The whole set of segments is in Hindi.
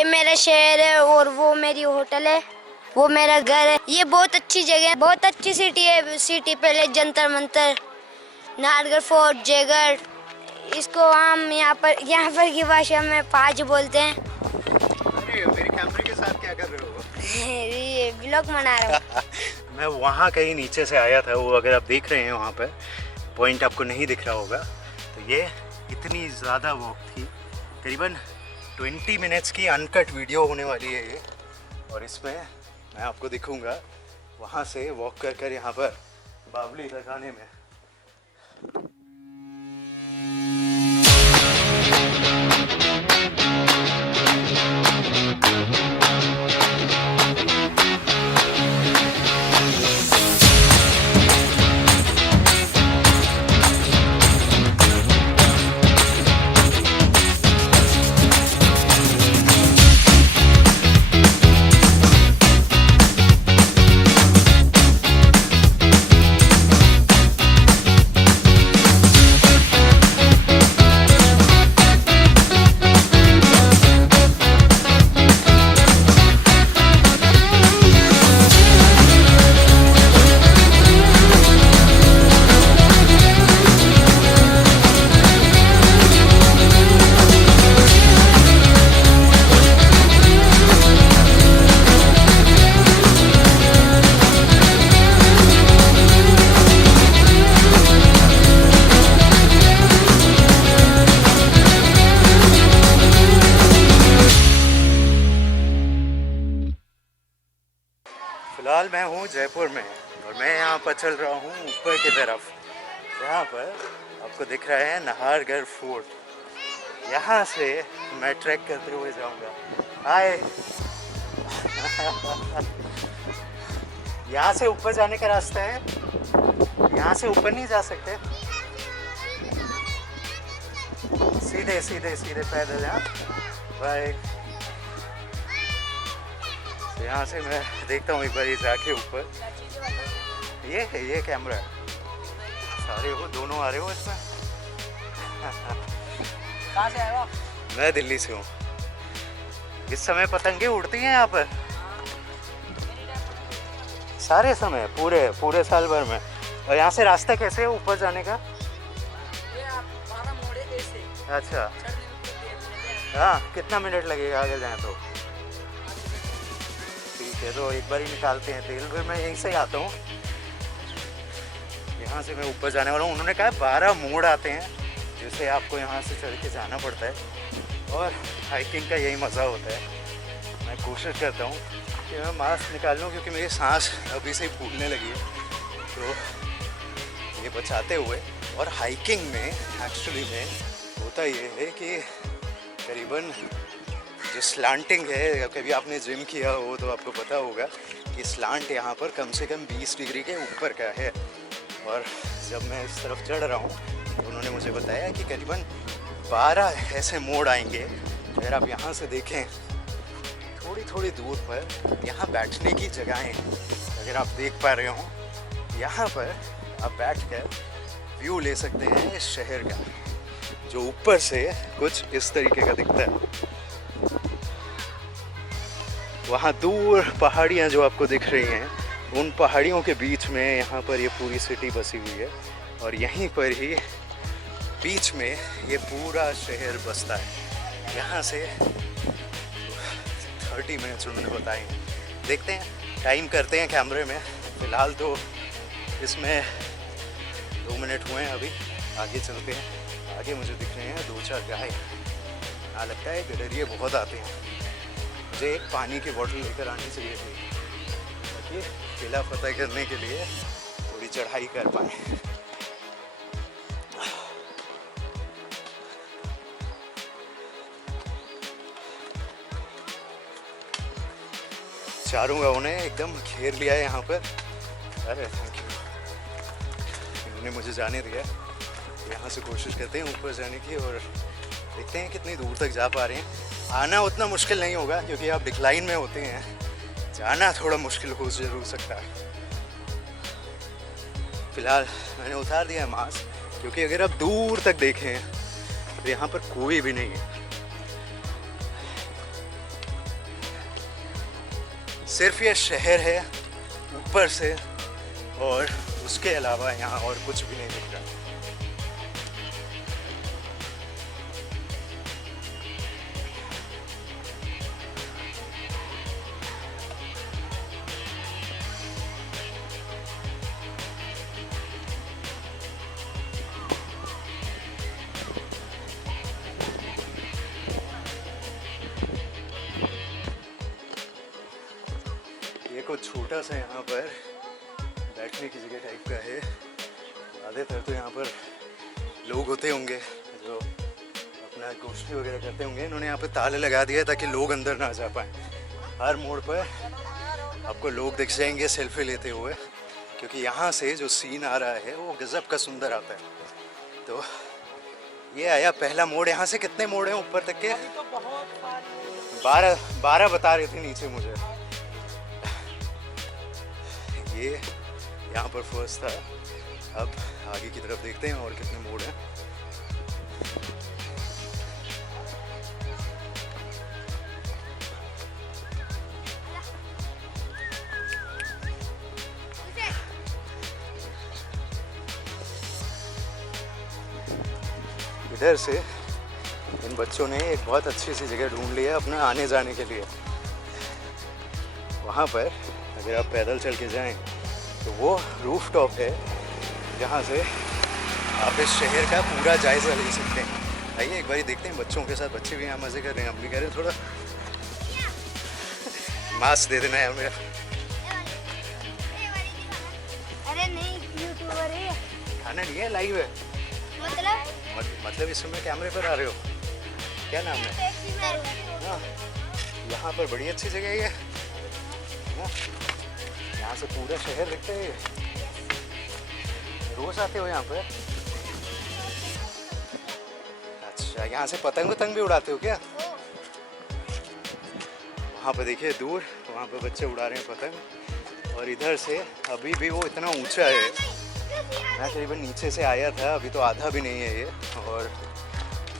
ये मेरा शहर है और वो मेरी होटल है, वो मेरा घर है। ये बहुत अच्छी जगह है, बहुत अच्छी सिटी है। सिटी पहले जंतर मंतर, नाहरगढ़ फोर्ट, जयगढ़, इसको हम यहाँ पर की भाषा में पाज बोलते हैं। अरे मेरे कैमरे के साथ क्या कर रहे हो? ये ब्लॉग बना रहा हूँ। मैं वहाँ कहीं नीचे से आया था, वो अगर आप देख रहे हैं वहाँ पर पॉइंट आपको नहीं दिख रहा होगा। तो ये इतनी ज़्यादा वॉक थी, करीबन 20 मिनट्स की अनकट वीडियो होने वाली है ये। और इसमें मैं आपको दिखूँगा वहाँ से वॉक कर कर यहाँ पर बावली तक आने में। फिलहाल मैं हूँ जयपुर में और मैं यहाँ पर चल रहा हूँ ऊपर की तरफ। यहाँ पर आपको दिख रहा है नाहरगढ़ फोर्ट। यहाँ से मैं ट्रैक करते हुए जाऊँगा। हाय। यहाँ से ऊपर जाने का रास्ता है, यहाँ से ऊपर नहीं जा सकते, सीधे सीधे सीधे पैदल। यहाँ बाय। यहाँ से मैं देखता हूँ एक बार ये जाके ऊपर। ये है, ये कैमरा है। सारे हो, दोनों आ रहे हो इसमें। कहाँ से आए हो आप? मैं दिल्ली से हूँ। इस समय पतंगे उड़ती हैं यहाँ पर सारे समय, पूरे साल भर में। और यहाँ से रास्ता कैसे है ऊपर जाने का? ये आप 12 मोड़े ऐसे। अच्छा, चढ़ने में कुछ देर लगेगा। हाँ, कितना मिनट लगेगा आगे जाए तो? ठीक है, तो एक बार ही निकालते हैं तेल। फिर मैं यहीं से ही आता हूँ, यहाँ से मैं ऊपर जाने वाला हूँ। उन्होंने कहा 12 मोड़ आते हैं जिससे आपको यहाँ से चढ़ के जाना पड़ता है। और हाइकिंग का यही मज़ा होता है। मैं कोशिश करता हूँ कि मैं मास्क निकाल लूँ क्योंकि मेरी सांस अभी से ही फूलने लगी है, तो ये बचाते हुए। और हाइकिंग में एक्चुअली में होता ये है कि करीबन जो स्लांटिंग है, कभी आपने जिम किया हो तो आपको पता होगा कि स्लांट यहाँ पर कम से कम 20 डिग्री के ऊपर का है। और जब मैं इस तरफ चढ़ रहा हूँ तो उन्होंने मुझे बताया कि करीबन 12 ऐसे मोड़ आएंगे। अगर आप यहाँ से देखें थोड़ी थोड़ी दूर पर, यहाँ बैठने की जगहें अगर आप देख पा रहे हो, यहाँ पर आप बैठकर व्यू ले सकते हैं इस शहर का, जो ऊपर से कुछ इस तरीके का दिखता है। वहाँ दूर पहाड़ियाँ जो आपको दिख रही हैं, उन पहाड़ियों के बीच में यहाँ पर ये पूरी सिटी बसी हुई है। और यहीं पर ही बीच में ये पूरा शहर बसता है। यहाँ से 30 मिनट्स उन्होंने बताए। देखते हैं, टाइम करते हैं कैमरे में। फ़िलहाल तो इसमें 2 मिनट हुए हैं अभी। आगे चलते हैं। आगे मुझे दिख रहे हैं 2-4 गाय। हाँ, लगता है गडरिये बहुत आते हैं। मुझे एक पानी की बोतल लेकर आनी चाहिए थी ताकि किला फतेह करने के लिए थोड़ी चढ़ाई कर पाए। चारों गाँव ने एकदम घेर लिया है यहाँ पर। अरे थैंक यू, इन्होंने मुझे जाने दिया। यहाँ से कोशिश करते हैं ऊपर जाने की और देखते हैं कितनी दूर तक जा पा रहे हैं। आना उतना मुश्किल नहीं होगा क्योंकि आप डिक्लाइन में होते हैं, जाना थोड़ा मुश्किल हो जरूर सकता है। फ़िलहाल मैंने उतार दिया है मास्क क्योंकि अगर आप दूर तक देखें तो यहाँ पर कोई भी नहीं है। सिर्फ ये शहर है ऊपर से, और उसके अलावा यहाँ और कुछ भी नहीं दिख रहा। ये कुछ छोटा सा यहाँ पर बैठने की जगह टाइप का है। ज़्यादातर तो यहाँ पर लोग होते होंगे जो अपना गोष्ठी वगैरह करते होंगे। इन्होंने यहाँ पे ताले लगा दिए ताकि लोग अंदर ना जा पाएँ। हर मोड़ पर आपको लोग दिख जाएंगे सेल्फी लेते हुए, क्योंकि यहाँ से जो सीन आ रहा है वो गजब का सुंदर आता है। तो ये आया पहला मोड़। यहाँ से कितने मोड़ हैं ऊपर तक के? 12 बता रहे थे नीचे मुझे। ये यहाँ पर फर्स्ट था। अब आगे की तरफ देखते हैं और कितने मोड़ हैं। इधर से इन बच्चों ने एक बहुत अच्छी सी जगह ढूंढ ली है अपना आने जाने के लिए। वहाँ पर अगर आप पैदल चल के जाएं तो वो रूफ टॉप है जहाँ से आप इस शहर का पूरा जायज़ा ले सकते हैं। आइए एक बारी देखते हैं बच्चों के साथ। बच्चे भी यहाँ मज़े कर रहे हैं, हम भी कह रहे हैं। थोड़ा मास्क दे देना यार मेरा। अरे नहीं, यूट्यूबर है। खाना नहीं है, लाइव है। मतलब इस समय कैमरे पर आ रहे हो? क्या नाम है? हाँ, यहाँ पर बड़ी अच्छी जगह है ये। यहाँ से पूरा शहर दिखता है। रोज आते हो यहाँ पर? अच्छा, यहाँ से पतंग भी उड़ाते हो क्या? वहाँ पर देखिए दूर, वहाँ पर बच्चे उड़ा रहे हैं पतंग। और इधर से अभी भी वो इतना ऊंचा है। मैं करीबन नीचे से आया था, अभी तो आधा भी नहीं है ये। और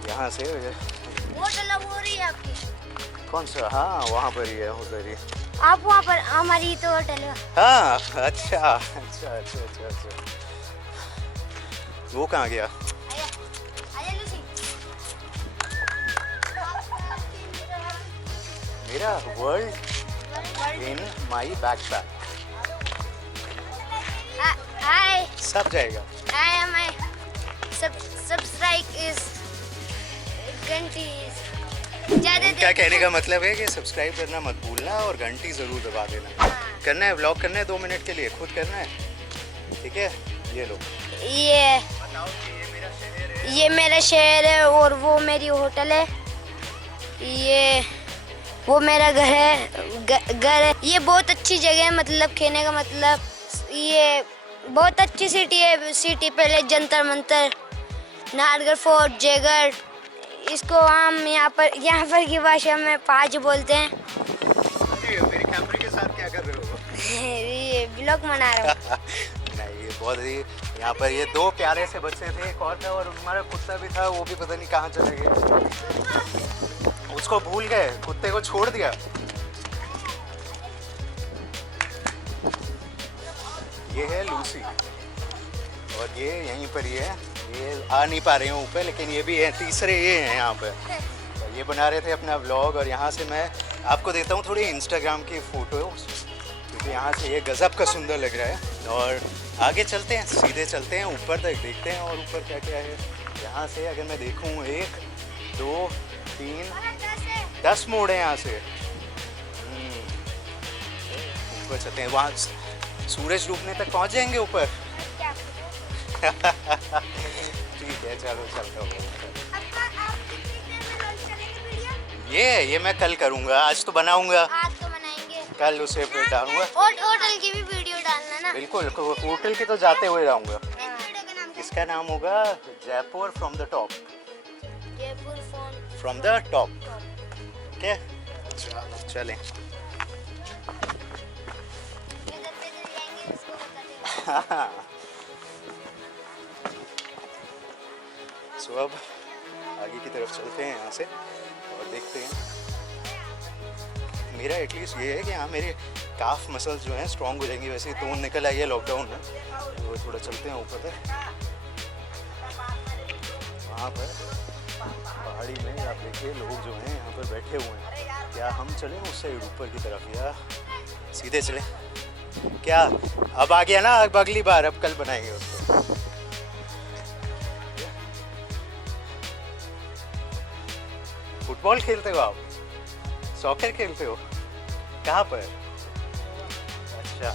यहाँ से होटल वो रही है आपकी? कौन सा? हाँ, वहाँ पर ही है, उधर ही। आप वहाँ पर, हमारी तो होटल है। हाँ, अच्छा। वो कहाँ गया? आया लूसी। मेरा वर्ल्ड इन माई बैकपैक। हाय सब जाएगा। हाय माय सब्सक्राइब इज घंटी ज़्यादा। क्या कहने का मतलब है कि सब्सक्राइब करना मत भूलना और घंटी ज़रूर दबा देना। करना है, व्लॉग करना है 2 मिनट के लिए, खुद करना है, ठीक है? ये लो। ये बताओ कि ये मेरा शहर है और वो मेरी होटल है। ये वो मेरा घर है। ये बहुत अच्छी जगह है, मतलब कहने का मतलब ये बहुत अच्छी सिटी है। सिटी पहले जंतर मंतर, नाहरगढ़ फोर्ट, जयगढ़, इसको हम यहाँ पर की भाषा में पाज बोलते हैं। मेरे कैमरे के साथ क्या कर रहे हो? ये ब्लॉग बना रहा हूँ। नहीं, ये बहुत ही यहाँ पर ये 2 प्यारे से बच्चे थे, एक और था, और हमारा कुत्ता भी था, वो भी पता नहीं कहाँ चले गए। उसको भूल गए, कुत्ते को छोड़ दिया। ये है लूसी और ये यहीं पर ही है। ये आ नहीं पा रहे हैं ऊपर, लेकिन ये भी है। तीसरे ये हैं यहाँ पर। ये बना रहे थे अपना व्लॉग, और यहाँ से मैं आपको देता हूँ थोड़ी इंस्टाग्राम की फ़ोटो, क्योंकि यहाँ से ये गज़ब का सुंदर लग रहा है। और आगे चलते हैं, सीधे चलते हैं, ऊपर तक देखते हैं और ऊपर क्या क्या है। यहाँ से अगर मैं देखूँ 1 2 3 10 मोड़ है यहाँ से। ऊपर चलते हैं, वहाँ सूरज डूबने तक पहुँच जाएंगे ऊपर। ठीक है, चलो चलता हूँ। ये मैं कल करूँगा, आज तो बनाऊँगा, आज तो बनाएंगे, कल उसे फिर डालूँगा। और होटल की भी वीडियो डालना ना। बिल्कुल, होटल की तो जाते हुए डालूँगा। इस वीडियो का नाम इसका नाम होगा Jaipur from the top. Jaipur from the top. Okay, चलें। सो अब आगे की तरफ चलते हैं यहाँ से और देखते हैं। मेरा एटलीस्ट ये है कि यहाँ मेरे काफ मसल्स जो हैं स्ट्रॉन्ग हो जाएंगी। वैसे ही तोन निकल आई है लॉकडाउन में, तो थोड़ा चलते हैं ऊपर तक। वहाँ पर पहाड़ी में आप देखिए लोग जो हैं यहाँ पर बैठे हुए हैं। क्या हम चलें उस साइड ऊपर की तरफ या सीधे चलें? क्या अब आ गया ना, अब अगली बार, अब कल बनाएंगे उसको। फुटबॉल खेलते हो आप? सॉकर खेलते हो? कहाँ पर? अच्छा,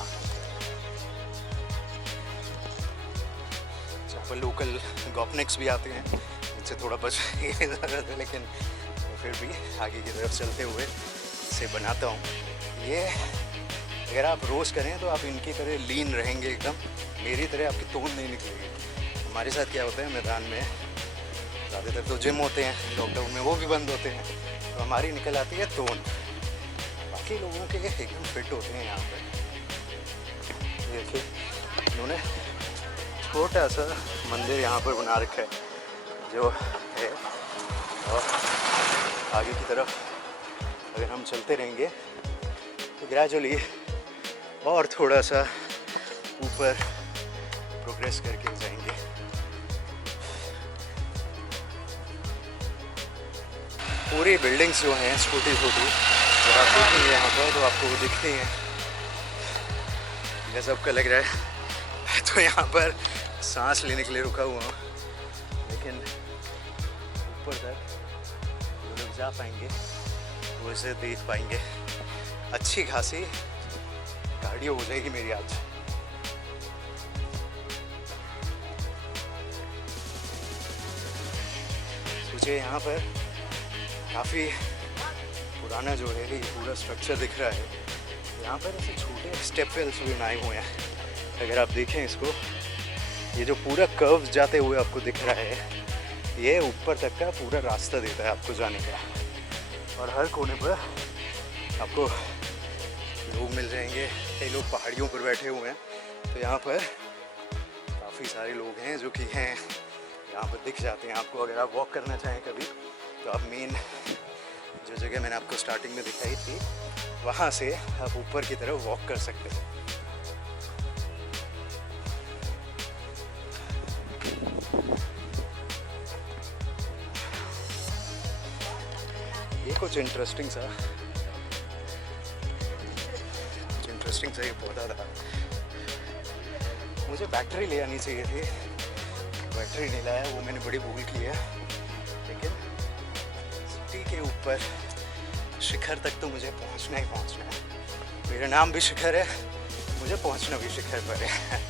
पर लोकल गॉपनिक्स भी आते हैं, इनसे थोड़ा बच की ज़रूरत है, लेकिन फिर भी आगे की तरफ चलते हुए इसे बनाता हूँ। ये अगर आप रोज़ करें तो आप इनकी तरह लीन रहेंगे एकदम, मेरी तरह आपकी तोन नहीं निकलेगी। हमारे साथ क्या होता है, मैदान में ज़्यादातर तो जिम होते हैं, लॉकडाउन में वो भी बंद होते हैं, तो हमारी निकल आती है तोन। बाकी लोगों के एकदम फिट होते हैं यहाँ पर। देखिए इन्होंने छोटा सा मंदिर यहाँ पर बना रखा है जो है, और आगे की तरफ अगर हम चलते रहेंगे तो ग्रेजुअली और थोड़ा सा ऊपर प्रोग्रेस करके जाएंगे। पूरी बिल्डिंग्स जो हैं छोटी छोटी, जब आप देखेंगे यहाँ पर तो आपको वो दिखती हैं, गजब का लग रहा है। तो यहाँ पर सांस लेने के लिए रुका हुआ हूँ, लेकिन ऊपर तक जो लोग जा पाएंगे वो इसे देख पाएंगे। अच्छी खासी कार्डियो हो जाएगी मेरी आज। सोचिए यहाँ पर काफ़ी पुराना जो है ये पूरा स्ट्रक्चर दिख रहा है। यहाँ पर ऐसे छोटे स्टेप वेल्स भी बनाए हुए हैं। अगर आप देखें इसको, ये जो पूरा कर्व्स जाते हुए आपको दिख रहा है, ये ऊपर तक का पूरा रास्ता देता है आपको जाने का। और हर कोने पर आपको लोग मिल जाएंगे। कई लोग पहाड़ियों पर बैठे हुए हैं, तो यहाँ पर काफ़ी सारे लोग हैं जो कि हैं यहाँ पर दिख जाते हैं आपको। अगर आप वॉक करना चाहें कभी, तो आप मेन जो जगह मैंने आपको स्टार्टिंग में दिखाई थी, वहाँ से आप ऊपर की तरफ वॉक कर सकते हैं। ये कुछ इंटरेस्टिंग सा ये पौधा था। मुझे बैटरी ले आनी चाहिए थी, बैटरी नहीं लाया, वो मैंने बड़ी भूल की है। लेकिन सिटी के ऊपर शिखर तक तो मुझे पहुंचना ही पहुंचना है। मेरा नाम भी शिखर है, मुझे पहुंचना भी शिखर पर है।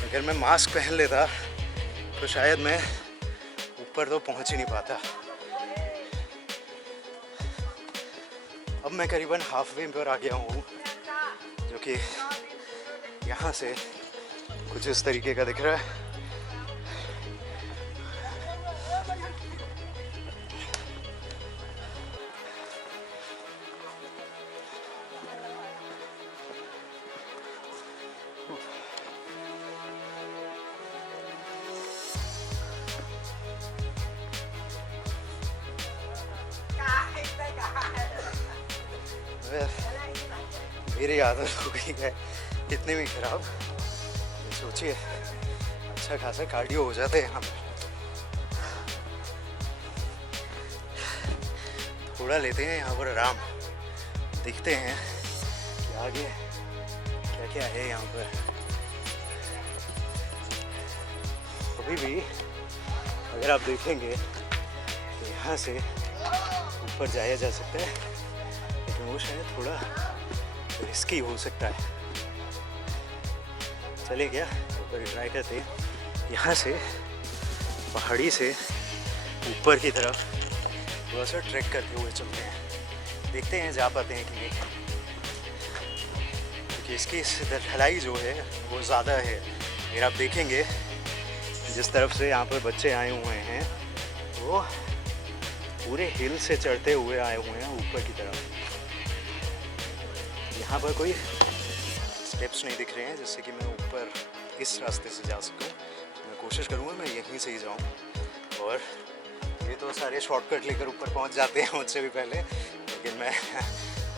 अगर मैं मास्क पहन लेता तो शायद मैं ऊपर तो पहुंच ही नहीं पाता। अब मैं करीबन हाफ वे पर आ गया हूँ, जो कि यहाँ से कुछ इस तरीके का दिख रहा है। मेरी आदत हो गई है इतनी भी खराब। सोचिए अच्छा खासा कार्डियो हो जाता है यहाँ पर। थोड़ा लेते हैं यहाँ पर आराम, देखते हैं कि आगे क्या क्या है यहाँ पर। अभी भी अगर आप देखेंगे तो यहाँ से ऊपर जाया जा सकता है, लेकिन वो शायद थोड़ा रिस्की हो सकता है। चले क्या ऊपर ट्राई करते हैं। यहाँ से पहाड़ी से ऊपर की तरफ थोड़ा सा ट्रैक करते हुए चलते हैं, देखते हैं जा पाते हैं कि नहीं, क्योंकि इसकी ढलाई जो है वो ज़्यादा है। अगर आप देखेंगे जिस तरफ से यहाँ पर बच्चे आए हुए हैं, वो पूरे हिल से चढ़ते हुए आए हुए हैं ऊपर की तरफ। यहाँ पर कोई स्टेप्स नहीं दिख रहे हैं जिससे कि मैं ऊपर इस रास्ते से जा सकूँ। मैं कोशिश करूँगा मैं यहीं से ही जाऊँ, और ये तो सारे शॉर्टकट लेकर ऊपर पहुँच जाते हैं मुझसे भी पहले, लेकिन मैं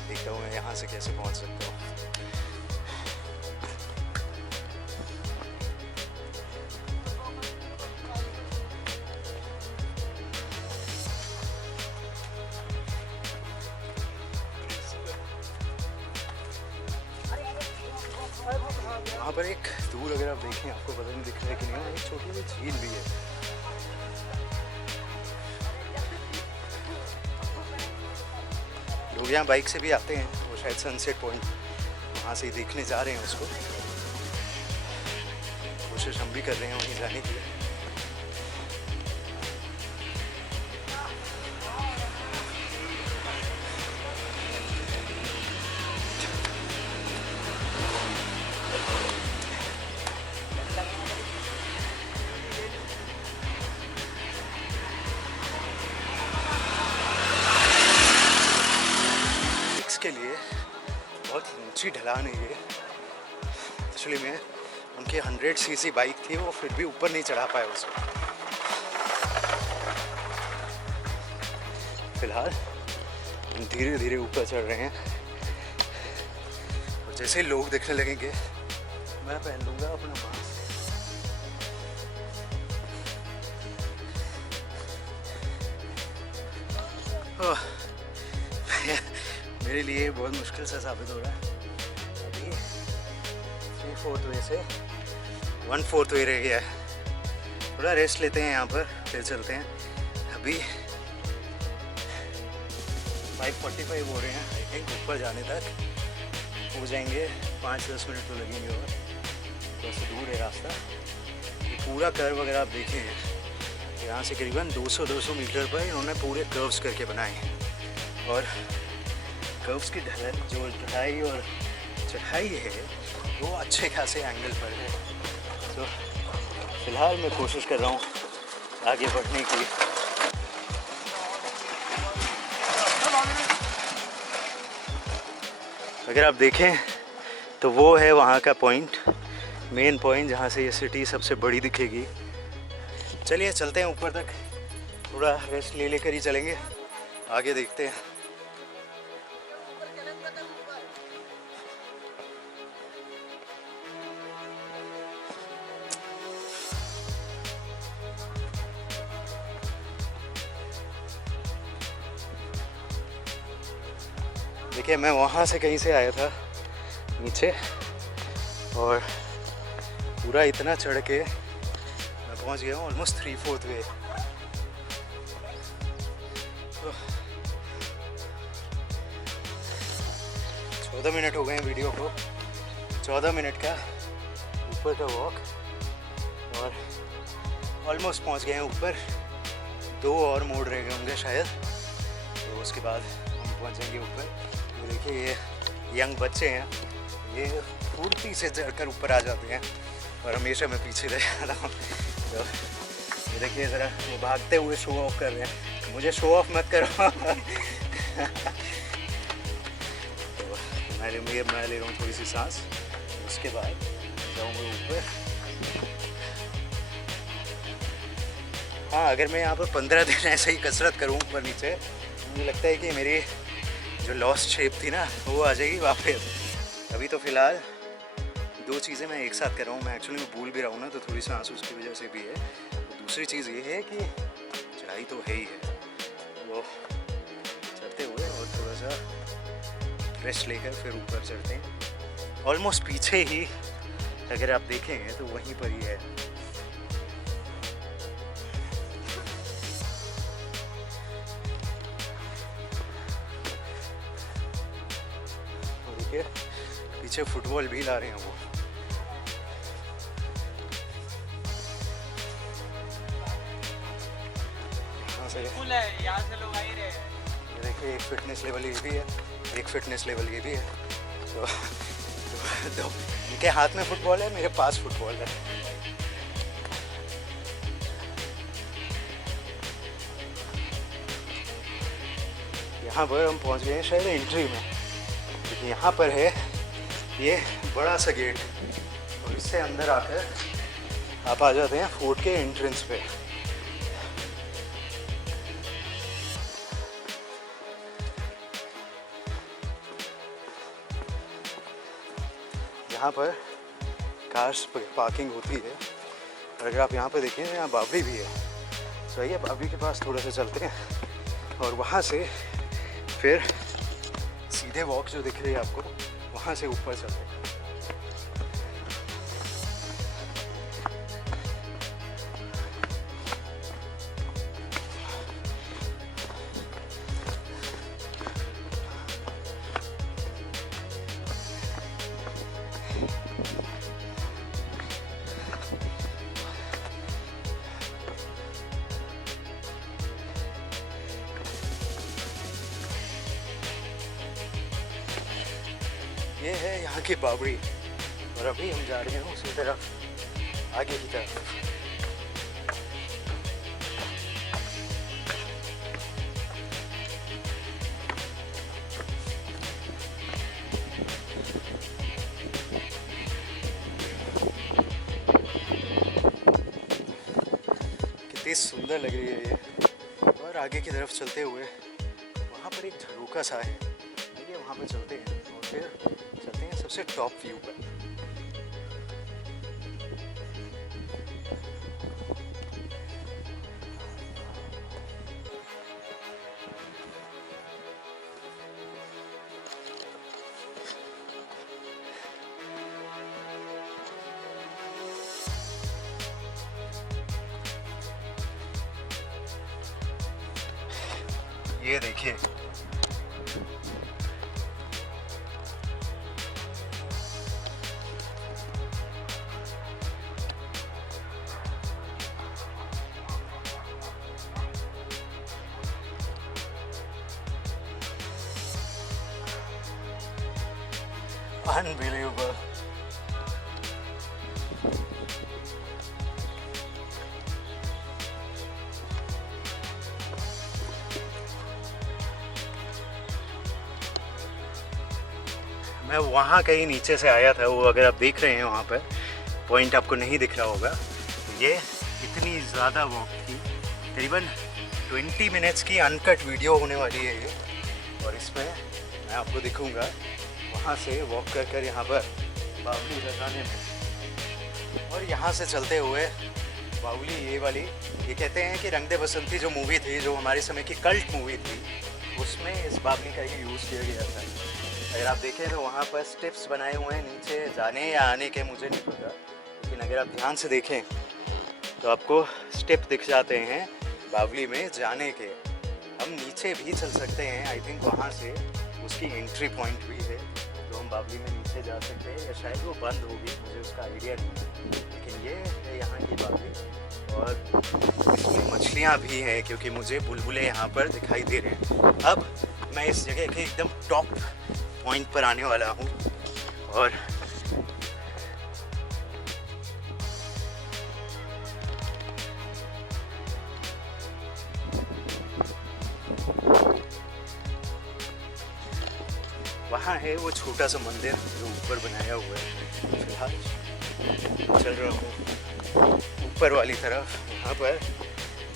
देखता हूँ मैं यहाँ से कैसे पहुँच सकता हूँ। वहाँ पर एक दूर अगर आप देखें, आपको पता नहीं दिख रहा है कि नहीं, एक छोटी सी झील भी है। लोग यहाँ बाइक से भी आते हैं, वो शायद सनसेट पॉइंट वहाँ से ही देखने जा रहे हैं उसको। कोशिश हम भी कर रहे हैं वहीं जाने की। के लिए बहुत ऊंची ढलान है ये। एक्चुअली में उनकी 100 सीसी बाइक थी, वो फिर भी ऊपर नहीं चढ़ा पाए उसको। फिलहाल हम धीरे धीरे ऊपर चढ़ रहे हैं, और जैसे ही लोग दिखने लगेंगे मैं पहन लूँगा अपना मास्क। मेरे लिए बहुत मुश्किल से साबित हो रहा है। अभी 3/4 वे से 1/4 वे रह गया है। थोड़ा रेस्ट लेते हैं यहाँ पर, फिर चलते हैं। अभी 5:45 हो रहे हैं आई थिंक। ऊपर जाने तक हो जाएंगे 5-10 मिनट तो लगेंगे, और थोड़ा सा दूर है रास्ता। ये पूरा कर्व अगर आप देखें, यहाँ से करीबन 200 मीटर पर इन्होंने पूरे कर्व्स करके बनाए हैं, और कर्व्स की ढलान जो ढलाई और चढ़ाई है वो अच्छे खासे एंगल पर है। तो फिलहाल मैं कोशिश कर रहा हूँ आगे बढ़ने की। अगर आप देखें तो वो है वहाँ का पॉइंट, मेन पॉइंट, जहाँ से ये सिटी सबसे बड़ी दिखेगी। चलिए चलते हैं ऊपर तक, थोड़ा रेस्ट ले लेकर ही चलेंगे, आगे देखते हैं। देखिए मैं वहाँ से कहीं से आया था नीचे, और पूरा इतना चढ़ के मैं पहुँच गया हूँ ऑलमोस्ट 3/4 वे। 14 मिनट हो गए हैं वीडियो को, 14 मिनट का ऊपर का वॉक, और ऑलमोस्ट पहुँच गए हैं ऊपर। 2 और मोड़ रह गए होंगे शायद, तो उसके बाद हम पहुँच जाएंगे ऊपर। ये देखिए ये यंग बच्चे हैं, ये फुर्ती से चढ़कर ऊपर आ जाते हैं, और हमेशा मैं पीछे रह जाता हूँ। तो ये देखिए ज़रा वो भागते हुए शो ऑफ कर रहे हैं, मुझे शो ऑफ मत करो। तो मैं ले रहा हूँ थोड़ी सी सांस, उसके बाद जाऊँगा ऊपर। हाँ, अगर मैं यहाँ पर 15 दिन ऐसे ही कसरत करूँ ऊपर नीचे, मुझे लगता है कि मेरी जो लॉस्ट शेप थी ना वो आ जाएगी वापस। अभी तो फ़िलहाल 2 चीज़ें मैं एक साथ कर रहा हूँ। मैं एक्चुअली भूल भी रहा हूँ ना, तो थोड़ी सांस उसकी वजह से भी है। दूसरी चीज़ ये है कि चढ़ाई तो है ही है, वो चढ़ते हुए और थोड़ा सा रेस्ट लेकर फिर ऊपर चढ़ते हैं। ऑलमोस्ट पीछे ही अगर आप देखेंगे तो वहीं पर ही है। देखिए पीछे फुटबॉल भी ला रहे हैं वो। यहाँ से लोग आ ही रहे हैं। ये देखिए एक फिटनेस लेवल ये भी है, एक फिटनेस लेवल ये भी है। तो इनके हाथ में फुटबॉल है, मेरे पास फुटबॉल है। यहाँ पर हम पहुँच गए हैं शायद एंट्री में, क्योंकि यहाँ पर है ये बड़ा सा गेट और इससे अंदर आकर आप आ जाते हैं फोर्ट के एंट्रेंस पे। यहाँ पर कार्स पार्किंग होती है और अगर आप यहाँ पे देखें यहाँ बावड़ी भी है। तो आइए बावड़ी के पास थोड़ा सा चलते हैं और वहाँ से फिर सीधे वॉक जो दिख रही है आपको वहाँ से ऊपर चलते हैं। ये है यहाँ की बावड़ी और अभी हम जा रहे हैं उसी तरफ, आगे की तरफ। कितनी सुंदर लग रही है ये। और आगे की तरफ चलते हुए वहाँ पर एक झरोका सा है, आइए वहाँ पर चलते हैं और फिर चलते हैं सबसे टॉप व्यू पर। ये देखिए unbelievable। मैं वहाँ कहीं नीचे से आया था, वो अगर आप देख रहे हैं वहाँ पर पॉइंट आपको नहीं दिख रहा होगा। ये इतनी ज़्यादा वॉक थी, करीबन 20 मिनट्स की अनकट वीडियो होने वाली है ये, और इसमें मैं आपको दिखूँगा वहाँ से वॉक कर यहाँ पर बावली लगाने में। और यहाँ से चलते हुए बावली ये वाली, ये कहते हैं कि रंग दे बसंती जो मूवी थी, जो हमारे समय की कल्ट मूवी थी, उसमें इस बावली का ही यूज़ किया गया था। अगर आप देखें तो वहाँ पर स्टेप्स बनाए हुए हैं नीचे जाने या आने के, मुझे नहीं पता, लेकिन अगर आप ध्यान से देखें तो आपको स्टेप दिख जाते हैं बावली में जाने के। हम नीचे भी चल सकते हैं, आई थिंक वहाँ से उसकी एंट्री पॉइंट भी है, तो हम बावली में नीचे जा सकते हैं, या शायद वो बंद होगी, मुझे उसका आइडिया नहीं है। लेकिन ये है यहाँ की बावली और इसमें मछलियाँ भी हैं, क्योंकि मुझे बुलबुले यहाँ पर दिखाई दे रहे हैं। अब मैं इस जगह के एकदम टॉप पॉइंट पर आने वाला हूँ और वहाँ है वो छोटा सा मंदिर जो ऊपर बनाया हुआ है। फिलहाल चल रहा हूँ ऊपर वाली तरफ। यहाँ पर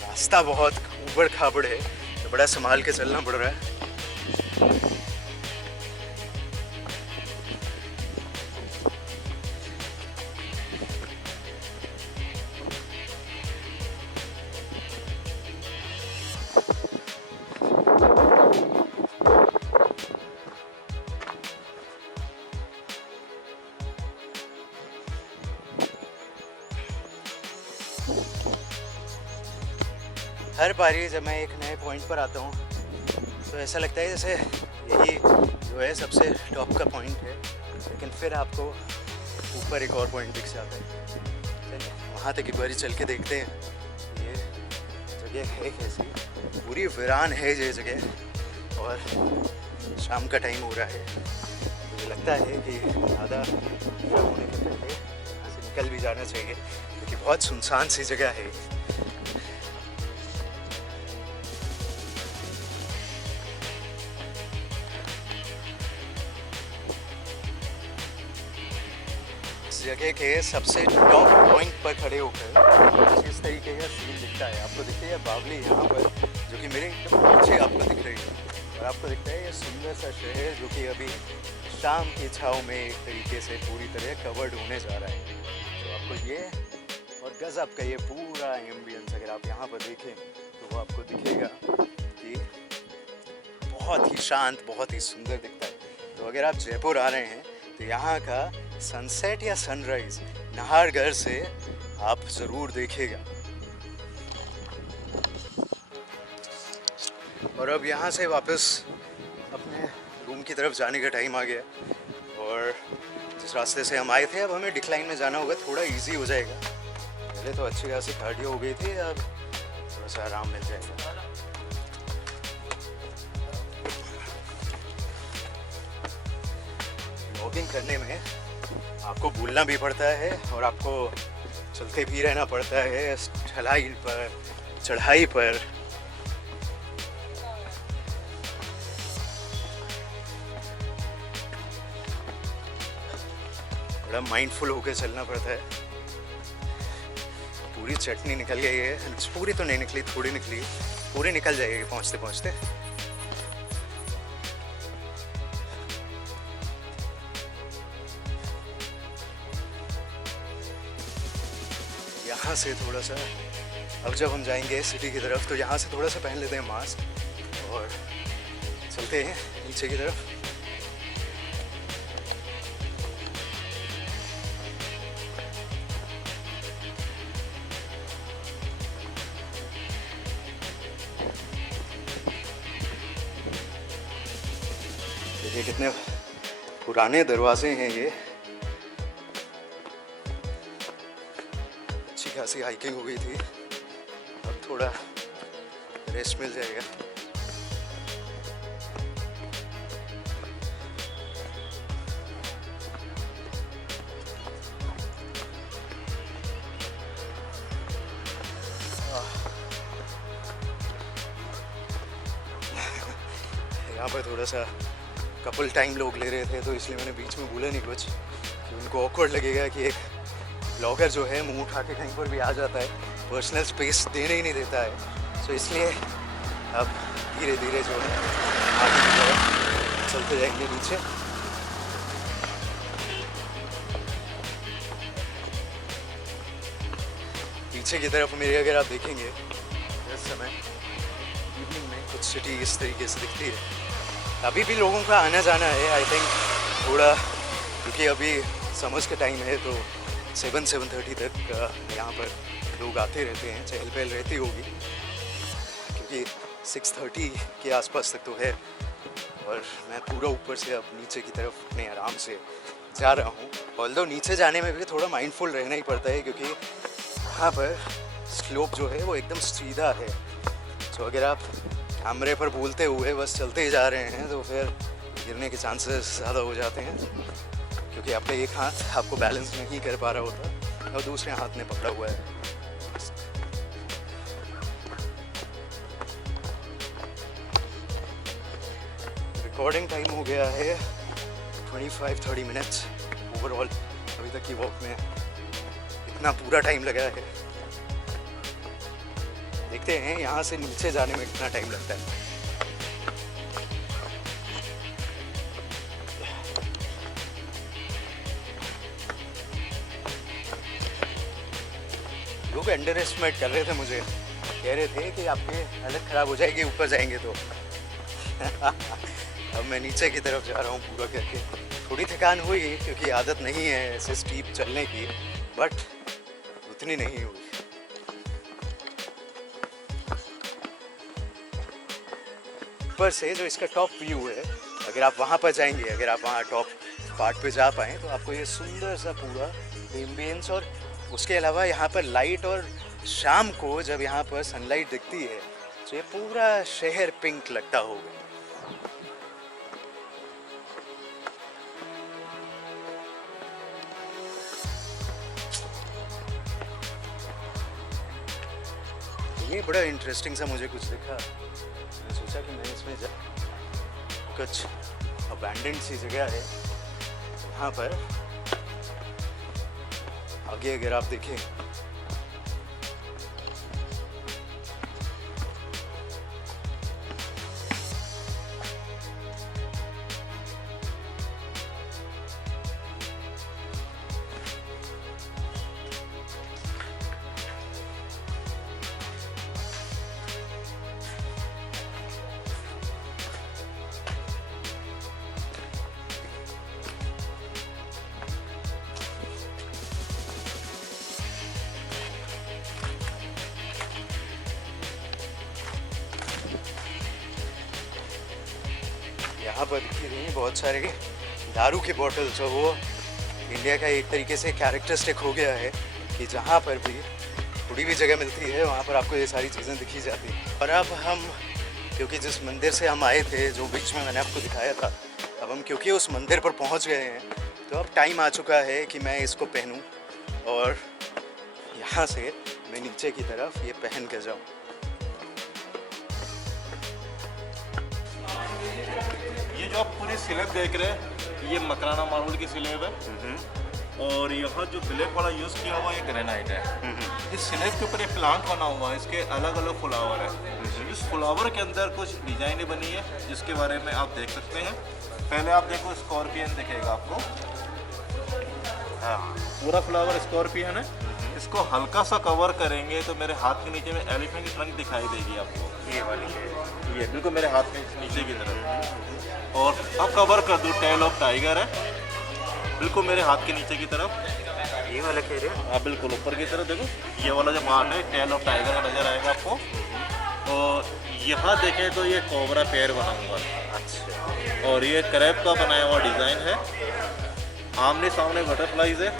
रास्ता बहुत ऊबड़ खाबड़ है, तो बड़ा संभाल के चलना पड़ रहा है। हर बारी जब मैं एक नए पॉइंट पर आता हूँ तो ऐसा लगता है जैसे यही जो है सबसे टॉप का पॉइंट है, लेकिन फिर आपको ऊपर एक और पॉइंट दिख जाता है। चलिए वहाँ तक एक बारी चल के देखते हैं ये जगह है कैसी। पूरी वीरान है ये जगह और शाम का टाइम हो रहा है। मुझे लगता है कि ज़्यादा भीड़ होने के पहले यहाँ से निकल भी जाना चाहिए, क्योंकि बहुत सुनसान सी जगह है। जगह के सबसे टॉप पॉइंट पर खड़े होकर इस तरीके का सीन दिखता है। आपको दिखती है बावली यहाँ पर, जो कि मेरे एकदम पीछे आपको दिख रही है, और आपको दिखता है ये सुंदर सा शहर जो कि अभी शाम की छाँव में एक तरीके से पूरी तरह कवर्ड होने जा रहा है। तो आपको ये और गज़ब का ये पूरा एम्बियंस अगर आप यहाँ पर देखें तो वो आपको दिखेगा कि बहुत ही शांत, बहुत ही सुंदर दिखता है। तो अगर आप जयपुर आ रहे हैं तो यहाँ का सनसेट या सनराइज़ नाहरगढ़ से आप ज़रूर देखिएगा। और अब यहाँ से वापस अपने रूम की तरफ जाने का टाइम आ गया, और जिस रास्ते से हम आए थे अब हमें डिक्लाइन में जाना होगा, थोड़ा इजी हो जाएगा। पहले तो अच्छी खासी कार्डियो हो गई थी, अब थोड़ा सा आराम मिल जाएगा। वॉकिंग करने में आपको भूलना भी पड़ता है और आपको चलते भी रहना पड़ता है ढलाई पर, चढ़ाई पर। बड़ा माइंडफुल होकर चलना पड़ता है। पूरी चटनी निकल गई है, पूरी तो नहीं निकली, थोड़ी निकली, पूरी निकल जाएगी पहुंचते पहुंचते। यहाँ से थोड़ा सा अब जब हम जाएंगे सिटी की तरफ तो यहाँ से थोड़ा सा पहन लेते हैं मास्क और चलते हैं नीचे की तरफ। देखिए कितने पुराने दरवाजे हैं ये। अच्छी खासी हाइकिंग हो गई थी, अब थोड़ा रेस्ट मिल जाएगा। यहाँ पर थोड़ा सा कपल टाइम लोग ले रहे थे तो इसलिए मैंने बीच में बोला नहीं कुछ कि उनको ऑकवर्ड लगेगा कि एक ब्लॉगर जो है मुंह उठा के कहीं पर भी आ जाता है, पर्सनल स्पेस देने ही नहीं देता है। तो इसलिए अब धीरे धीरे जो है आगे की तरफ चलते जाएंगे नीचे। पीछे की तरफ मेरे अगर आप देखेंगे इस समय इवनिंग में कुछ सिटी इस तरीके से दिखती है। अभी भी लोगों का आना जाना है आई थिंक थोड़ा, क्योंकि अभी समर्स का टाइम है तो 7-7:30 तक यहाँ पर लोग आते रहते हैं, चहल पहल रहती होगी, क्योंकि 6:30 के आसपास तक तो है। और मैं पूरा ऊपर से अब नीचे की तरफ अपने आराम से जा रहा हूँ। ऑल्दो नीचे जाने में भी थोड़ा माइंडफुल रहना ही पड़ता है क्योंकि यहाँ पर स्लोप जो है वो एकदम सीधा है। तो अगर आप कैमरे पर बोलते हुए बस चलते ही जा रहे हैं तो फिर गिरने के चांसेस ज़्यादा हो जाते हैं, क्योंकि आपका एक हाथ आपको बैलेंस नहीं कर पा रहा होता और दूसरे हाथ ने पकड़ा हुआ है। रिकॉर्डिंग टाइम हो गया है 25-30 मिनट्स ओवरऑल। अभी तक की वॉक में इतना पूरा टाइम लगा है। देखते हैं यहाँ से नीचे जाने में कितना टाइम लगता है। लोग अंडर एस्टिमेट कर रहे थे मुझे, कह रहे थे कि आपकी हालत ख़राब हो जाएगी ऊपर जाएंगे तो। अब मैं नीचे की तरफ जा रहा हूँ पूरा करके। थोड़ी थकान हुई क्योंकि आदत नहीं है ऐसे स्टीप चलने की, बट उतनी नहीं हुई। ऊपर से जो इसका टॉप व्यू है, अगर आप वहाँ पर जाएंगे, अगर आप वहाँ टॉप पार्ट पे जा पाएँ तो आपको ये सुंदर सा पूरा एम्बियंस, और उसके अलावा यहाँ पर लाइट, और शाम को जब यहाँ पर सनलाइट दिखती है तो ये पूरा शहर पिंक लगता होगा। ये बड़ा इंटरेस्टिंग सा मुझे कुछ दिखा। मैं सोचा कि मैं इसमें कुछ अबैंडन्ड सी जगह है, यहाँ पर आगे अगर आप देखें यहाँ पर दिखी रही हैं बहुत सारे दारू के बॉटल्स। और वो इंडिया का एक तरीके से कैरेक्टरिस्टिक हो गया है कि जहाँ पर भी थोड़ी भी जगह मिलती है वहाँ पर आपको ये सारी चीज़ें दिखी जाती हैं। और अब हम, क्योंकि जिस मंदिर से हम आए थे, जो बीच में मैंने आपको दिखाया था, अब हम क्योंकि उस मंदिर पर पहुँच गए हैं, तो अब टाइम आ चुका है कि मैं इसको पहनूँ और यहाँ से मैं नीचे की तरफ ये पहन के जाऊँ। ये जो आप पूरी स्लेब देख रहे हैं, ये मकराना मार्बल की स्लेब है। और यहाँ जो ब्लैक वाला यूज़ किया हुआ ये ग्रेनाइट है। इस स्लेब के ऊपर ये प्लांट बना हुआ है, इसके अलग अलग फ्लावर है। इस फ्लावर के अंदर कुछ डिजाइनें बनी है जिसके बारे में आप देख सकते हैं। पहले आप देखो, स्कॉर्पियन दिखेगा आपको। हाँ, पूरा फ्लावर स्कॉर्पियन है। इसको हल्का सा कवर करेंगे तो मेरे हाथ के नीचे में एलिफेंट की ट्रंक दिखाई देगी आपको। ये वाली है, ये बिल्कुल मेरे हाथ में नीचे की तरफ। और अब कवर कर दूँ, टेल ऑफ टाइगर है बिल्कुल मेरे हाथ के नीचे की तरफ। ये वाला कह रहे हैं? हाँ बिल्कुल ऊपर की तरफ देखो, ये वाला जो मार्क है टेल ऑफ टाइगर का नज़र आएगा आपको। और यहाँ देखें तो ये कोबरा पैर बना हुआ है। अच्छा। और ये क्रैब का बनाया हुआ डिज़ाइन है। आमने सामने बटरफ्लाइज है।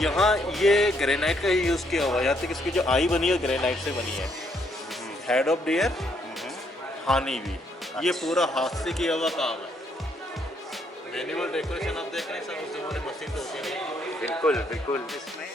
यहाँ ये ग्रेनाइट का ही यूज़ किया हुआ है। यहाँ तक इसकी जो आई बनी है ग्रेनाइट से बनी है। हेड ऑफ डियर, हानी भी, ये पूरा हाथ से किया हुआ काम है। मैनुअल डेकोरेशन आप देख रहे हैं, सब उस जमाने मशीन तो होती नहीं। बिल्कुल बिल्कुल। इसमें